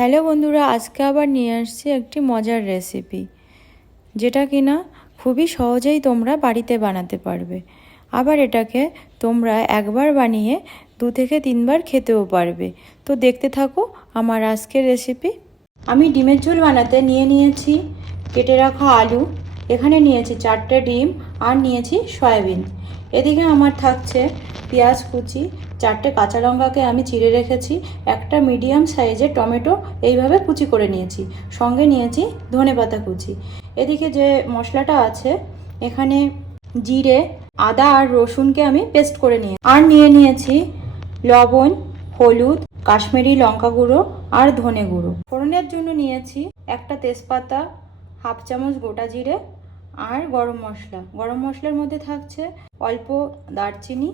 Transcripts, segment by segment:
Hello বন্ধুরা, আজকে আবার নিয়ে আসছি একটি মজার রেসিপি যেটা কিনা খুবই সহজেই তোমরা বাড়িতে বানাতে পারবে। আবার এটাকে তোমরা একবার বানিয়ে দু থেকে তিনবার খেতেও পারবে। তো দেখতে থাকো আমার আজকের রেসিপি আমি ডিমের ঝোল বানাতে নিয়ে নিয়েছি, কেটে রাখা আলু এখানে নিয়েছি চারটে ডিম আর নিয়েছি সয়াবিন। এদিকে আমার থাকছে পেঁয়াজ কুচি, চারটে কাঁচা লঙ্কাকে আমি চিড়ে রেখেছি, একটা মিডিয়াম সাইজের টমেটো এইভাবে কুচি করে নিয়েছি। সঙ্গে নিয়েছি ধনে পাতা কুচি। এদিকে যে মশলাটা আছে, এখানে জিরে, আদা আর রসুনকে আমি পেস্ট করে নিয়ে, আর নিয়ে নিয়েছি লবণ, হলুদ, কাশ্মীরি লঙ্কা গুঁড়ো আর ধনে গুঁড়ো। ফোড়নের জন্য নিয়েছি একটা তেজপাতা, হাফ চামচ গোটা জিরে আর গরম মশলা। গরম মশলার মধ্যে থাকছে অল্প দারচিনি,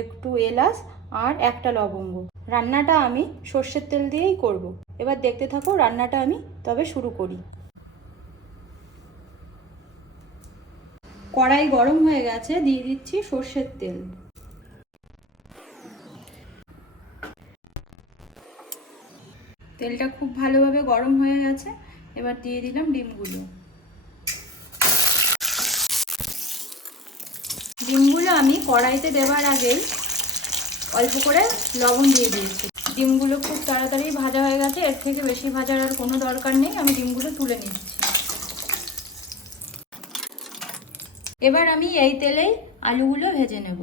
একটু এলাচ আর একটা লবঙ্গ। রান্নাটা আমি সর্ষের তেল দিয়েই করব। এবার দেখতে থাকো রান্নাটা আমি তবে শুরু করি। কড়াই গরম হয়ে গেছে, দিয়ে দিচ্ছি সর্ষের তেল। তেলটা খুব ভালোভাবে গরম হয়ে গেছে, এবার দিয়ে দিলাম ডিমগুলো। ডিমগুলো আমি কড়াইতে দেওয়ার আগেই অল্প করে লবণ দিয়ে দিয়েছি। ডিমগুলো খুব তাড়াতাড়ি ভাজা হয়ে গেছে, এর থেকে বেশি ভাজার আর কোনো দরকার নেই, আমি ডিমগুলো তুলে নিচ্ছি। এবার আমি এই তেলেই আলুগুলো ভেজে নেব।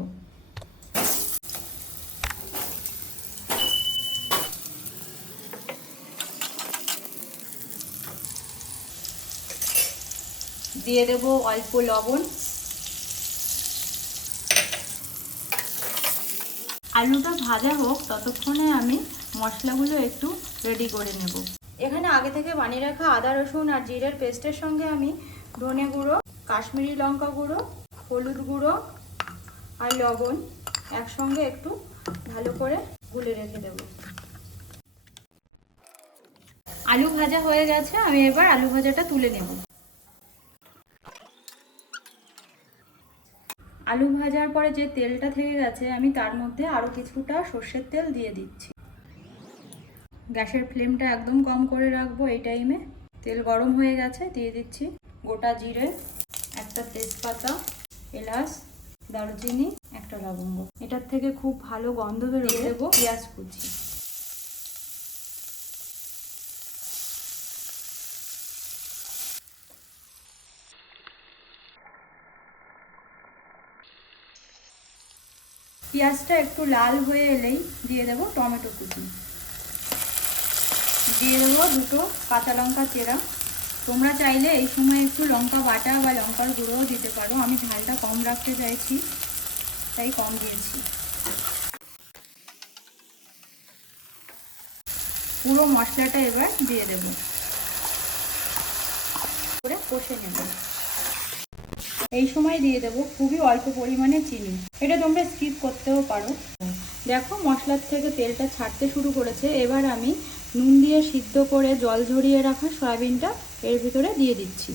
দিয়ে দেব অল্প লবণ। আলুটা ভাজা হোক, ততক্ষণে আমি মশলাগুলো একটু রেডি করে নেব। এখানে আগে থেকে বানিয়ে রাখা আদা, রসুন আর জিরের পেস্টের সঙ্গে আমি ধনে গুঁড়ো, কাশ্মীরি লঙ্কা গুঁড়ো, হলুদ গুঁড়ো আর লবণ একসঙ্গে একটু ভালো করে গুলে রেখে দেব। আলু ভাজা হয়ে গেছে, আমি এবার আলু ভাজাটা তুলে নেব। আলু ভাজার পরে যে তেলটা থেকে গেছে আমি তার মধ্যে আরও কিছুটা সর্ষের তেল দিয়ে দিচ্ছি। গ্যাসের ফ্লেমটা একদম কম করে রাখব এই টাইমে। তেল গরম হয়ে গেছে দিয়ে দিচ্ছি গোটা জিরে একটা তেজপাতা এলাচ দারুচিনি একটা লবঙ্গ। এটার থেকে খুব ভালো গন্ধ বেরোবে দেবো। পেঁয়াজ কুচি। পেঁয়াজটা একটু লাল হয়ে এলেই দিয়ে দেবো টমেটো কুচি। দিয়ে দেবো দুটো কাঁচা লঙ্কা চেরা। তোমরা চাইলে এই সময় একটু লঙ্কা বাটা বা লঙ্কার গুঁড়োও দিতে পারো। আমি ঝালটা কম রাখতে চাইছি, তাই কম দিয়েছি। পুরো মশলাটা এবার দিয়ে দেব। করে কষে নেব। এই সময় দিয়ে দেবো খুবই অল্প পরিমাণে চিনি। এটা তোমরা স্কিপ করতেও পারো। দেখো, মশলার থেকে তেলটা ছাড়তে শুরু করেছে। এবার আমি নুন দিয়ে সিদ্ধ করে জল ঝরিয়ে রাখা সয়াবিনটা এর ভিতরে দিয়ে দিচ্ছি।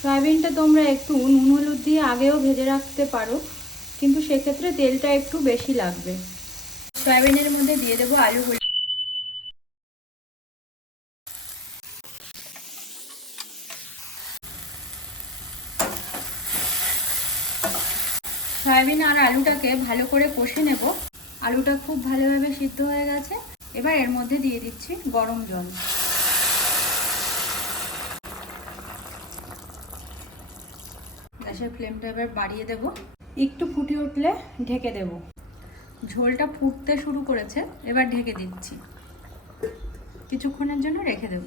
সয়াবিনটা তোমরা একটু নুন হলুদ দিয়ে আগেও ভেজে রাখতে পারো, কিন্তু সেক্ষেত্রে তেলটা একটু বেশি লাগবে। সয়াবিনের মধ্যে দিয়ে দেবো আলু সয়াবিন আর আলুটাকে ভালো করে কষে নেব। আলুটা খুব ভালোভাবে সিদ্ধ হয়ে গেছে। এবার এর মধ্যে দিয়ে দিচ্ছি গরম জল। গ্যাসের ফ্লেমটা এবার বাড়িয়ে দেব। একটু ফুটে উঠলে ঢেকে দেব। ঝোলটা ফুটতে শুরু করেছে, এবার ঢেকে দিচ্ছি। কিছুক্ষণের জন্য রেখে দেব।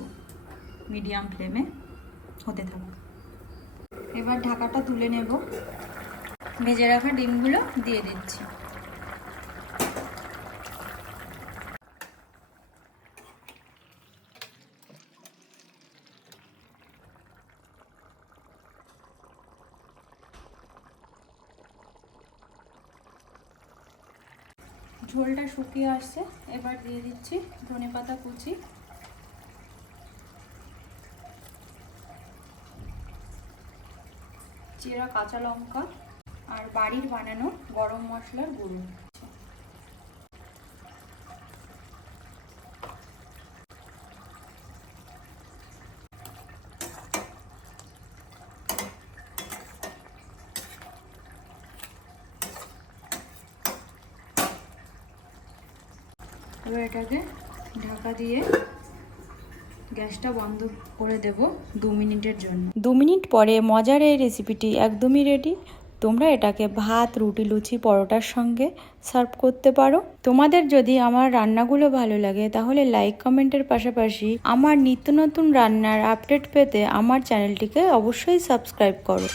মিডিয়াম ফ্লেমে হতে থাকুক। এবার ঢাকাটা তুলে নেব। ভেজে রাখা ডিমগুলো দিয়ে দিচ্ছি। ঝোলটা শুকিয়ে আসছে, এবার দিয়ে দিচ্ছি ধনে পাতা কুচি। চেরা কাঁচা লঙ্কা। বাড়ির বানানো গরম মশলার গুঁড়ো। এটাকে ঢাকা দিয়ে গ্যাসটা বন্ধ করে দেব দু মিনিটের জন্য। দু মিনিট পরে মজার এই রেসিপিটি একদমই রেডি তোমরা এটাকে ভাত, রুটি, লুচি, পরোটার সঙ্গে সার্ভ করতে পারো। তোমাদের যদি আমার রান্নাগুলো ভালো লাগে, তাহলে লাইক, কমেন্টের পাশাপাশি আমার নিত্য নতুন রান্নার আপডেট পেতে আমার চ্যানেলটিকে অবশ্যই সাবস্ক্রাইব করো।